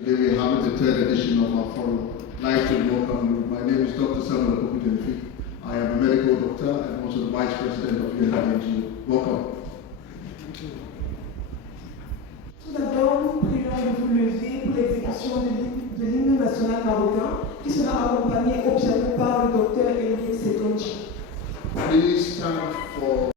Today we're having the third edition of our forum. Like to welcome you. My name is Dr. Samuel Okudenfi. I am a medical doctor and also the Vice President of UNINGO. Welcome. Tout d'abord, nous prions de vous lever pour l'exécution de l'hymne national marocain qui sera accompagné au piano par le docteur Elie Setonji. Please stand for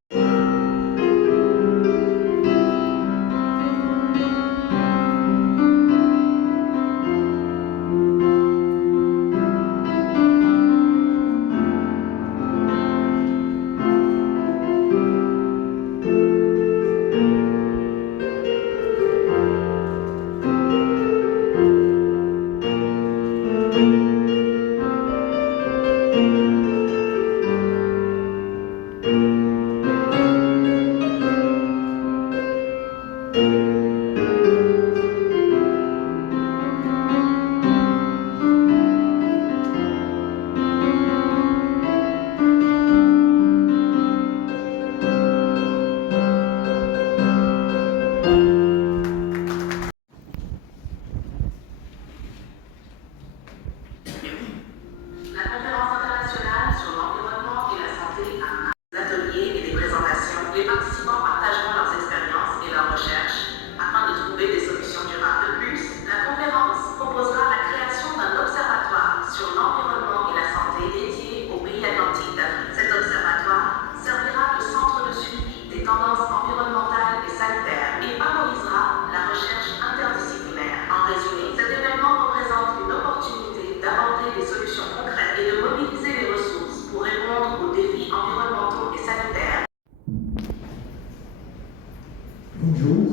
Bonjour,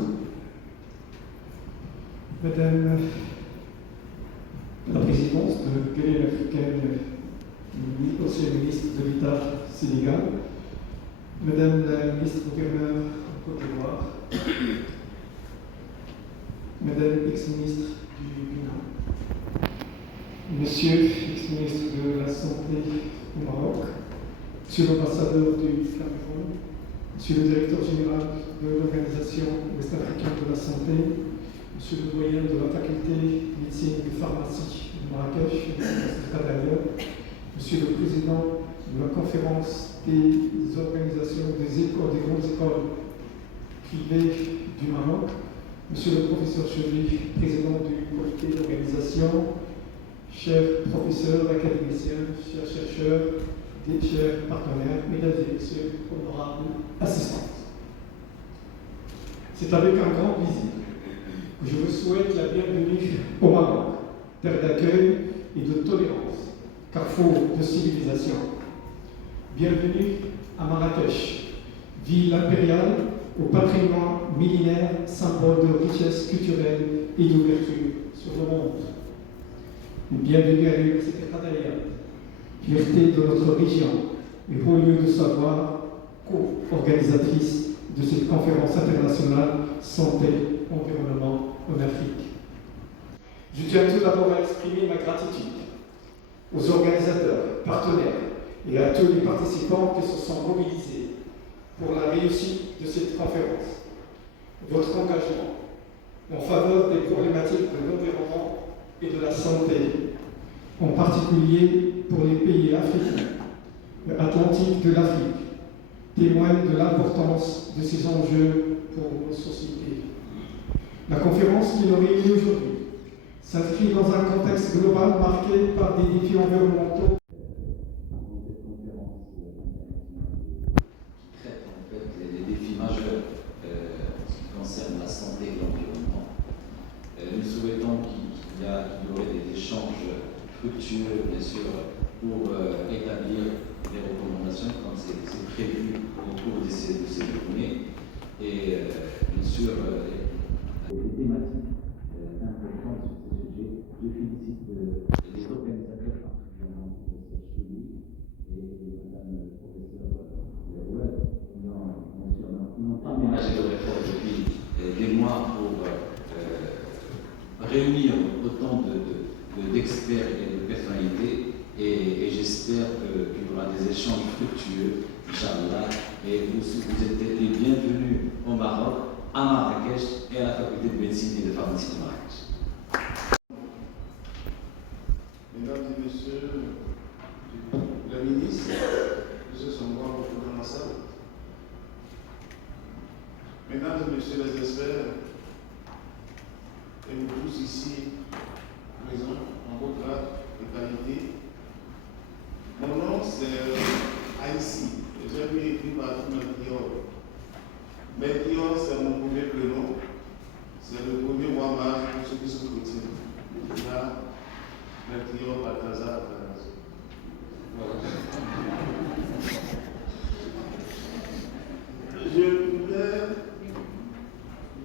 Madame la Présidente de l'Union africaine, ancienne ministre de l'État Sénégal, Madame la ministre gouverneure de Côte d'Ivoire, Madame l'ex-ministre du Bénin, Monsieur l'ex-ministre de la Santé au Maroc, Monsieur l'ambassadeur du Cameroun, Monsieur le directeur général de l'Organisation ouest-africaine de la santé, Monsieur le doyen de la faculté de médecine et de pharmacie de Marrakech, Monsieur le président de la conférence des organisations des écoles, des grandes écoles privées du Maroc, Monsieur le professeur Chevry, président du comité d'organisation, chers professeurs académiciens, chers chercheurs, des chers partenaires, mesdames et messieurs, honorables assistants. C'est avec un grand plaisir que je vous souhaite la bienvenue au Maroc, terre d'accueil et de tolérance, carrefour de civilisation. Bienvenue à Marrakech, ville impériale au patrimoine millénaire, symbole de richesse culturelle et d'ouverture sur le monde. Bienvenue à l'Université Khadariat, fierté de notre région et haut lieu de savoir, co-organisatrice de cette conférence internationale Santé, Environnement en Afrique. Je tiens tout d'abord à exprimer ma gratitude aux organisateurs, partenaires et à tous les participants qui se sont mobilisés pour la réussite de cette conférence. Votre engagement en faveur des problématiques de l'environnement et de la santé, en particulier pour les pays africains, atlantiques de l'Afrique, témoigne de l'importance de ces enjeux pour nos sociétés. La conférence qui nous réunit aujourd'hui s'inscrit dans un contexte global marqué par des défis environnementaux. Qui traite en fait les défis majeurs en ce qui concerne la santé et l'environnement. Nous souhaitons qu'il y aurait des échanges fructueux, bien sûr, pour établir les recommandations comme c'est prévu au cours de ces journées. Et bien sûr, les thématiques importantes sur ce sujet. Je félicite les organisateurs, particulièrement le professeur Chouli et Madame le professeur Lerouel. Nous n'ont pas ménagé leur effort depuis des mois pour réunir autant d'experts et de personnalités. Et j'espère qu'il y aura des échanges fructueux, Inch'Allah. Et vous êtes les bienvenus au Maroc, à Marrakech et à la faculté de médecine et de pharmacie de Marrakech. Mesdames et messieurs, le ministre, M. Songwa, beaucoup dans la salle. Mesdames et messieurs les experts, et vous tous ici présents en vos grades de qualité, mon nom c'est Aïssi, et j'ai vu écrit partout Melchior. Melchior, c'est mon premier prénom, c'est le premier Wamar pour ceux qui sont chrétiens. Là, Melchior Balthazar. Voilà. Je voulais,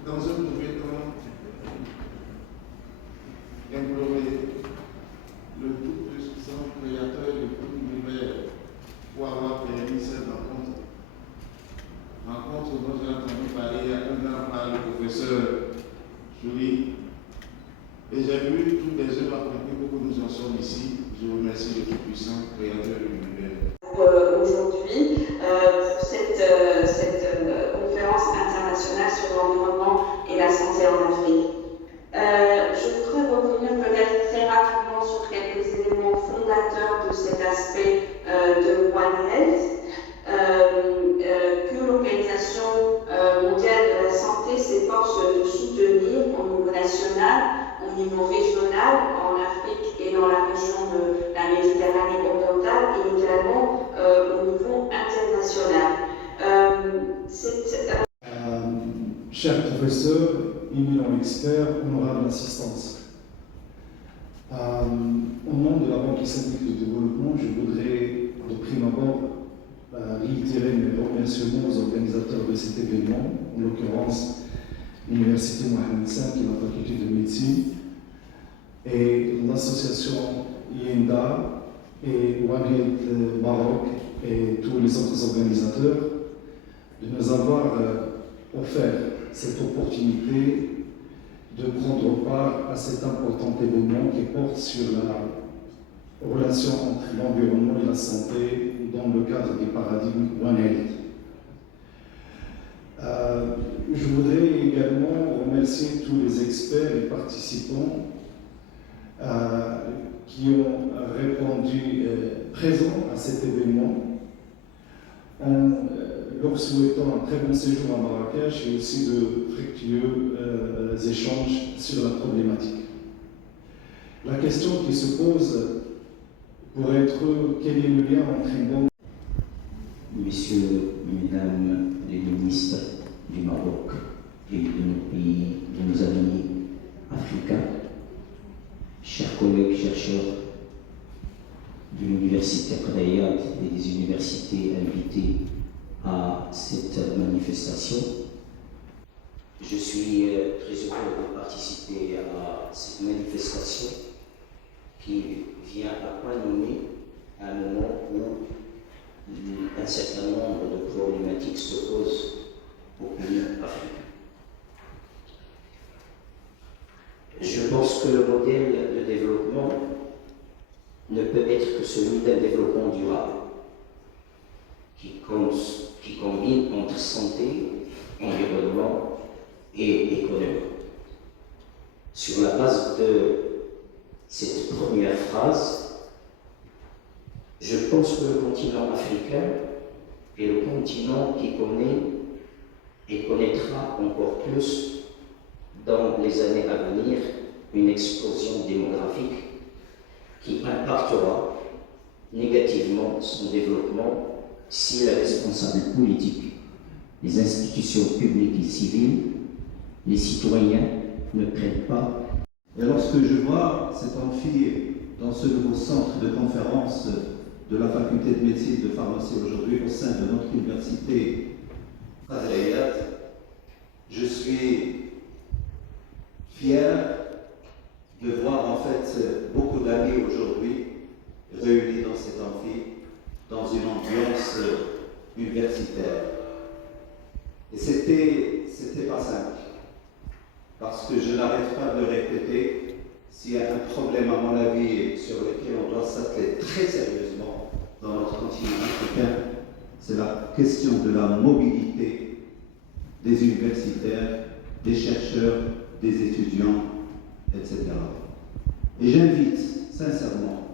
dans un premier temps, implorer le tout-puissant créateur de tout l'univers pour avoir permis cette rencontre. Rencontre dont j'ai entendu parler il y a un an par le professeur Joly. Et j'ai vu toutes les œuvres accomplies pour que nous en sommes ici. Je remercie le tout-puissant créateur de l'univers. Aujourd'hui, cette conférence internationale sur l'environnement et la santé en Afrique. Je voudrais revenir peut-être très rapidement sur quelques éléments fondateurs de cet aspect de One Health, que l'Organisation mondiale de la santé s'efforce de soutenir au niveau national, au niveau régional, en Afrique et dans la région de la Méditerranée orientale et également au niveau international. Chers professeurs, éminents experts, honorables assistance. Au nom de la Banque islamique de développement, je voudrais de prime abord réitérer mes remerciements aux organisateurs de cet événement, en l'occurrence l'Université Mohamed V et la Faculté de médecine, et l'association IENDA et One Health Maroc et tous les autres organisateurs de nous avoir offert cette opportunité de prendre part à cet important événement qui porte sur la relation entre l'environnement et la santé dans le cadre du paradigme One Health. Je voudrais également remercier tous les experts et participants qui ont répondu présents à cet événement en leur souhaitant un très bon séjour à Marrakech et aussi de fructueux échanges sur la problématique. La question qui se pose pourrait être quel est le lien entre une banque. Messieurs, mesdames les ministres du Maroc et de nos pays, de nos amis africains, chers collègues chercheurs de l'Université Riyad et des universités invitées à cette manifestation. Je suis très heureux de participer à cette manifestation qui vient à point nommé à un moment où un certain nombre de problématiques se posent aux pays africains. Je pense que le modèle de développement ne peut être que celui d'un développement durable qui combine entre santé, environnement et économie. Sur la base de cette première phrase, je pense que le continent africain est le continent qui connaît et connaîtra encore plus dans les années à venir une explosion démographique qui impactera négativement son développement si les responsables politiques, les institutions publiques et civiles, les citoyens ne prennent pas. Et lorsque je vois cet amphi dans ce nouveau centre de conférence de la faculté de médecine de pharmacie aujourd'hui au sein de notre université à Riyad, je suis fier de voir en fait beaucoup d'amis aujourd'hui réunis dans cet amphi, dans une ambiance universitaire. Et c'était pas simple, parce que je n'arrête pas de le répéter, s'il y a un problème à mon avis sur lequel on doit s'atteler très sérieusement dans notre continent africain, c'est la question de la mobilité des universitaires, des chercheurs, des étudiants etc. Et j'invite sincèrement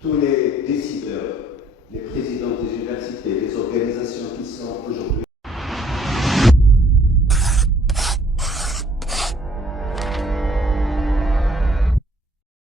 tous les décideurs, les présidents des universités, les organisations qui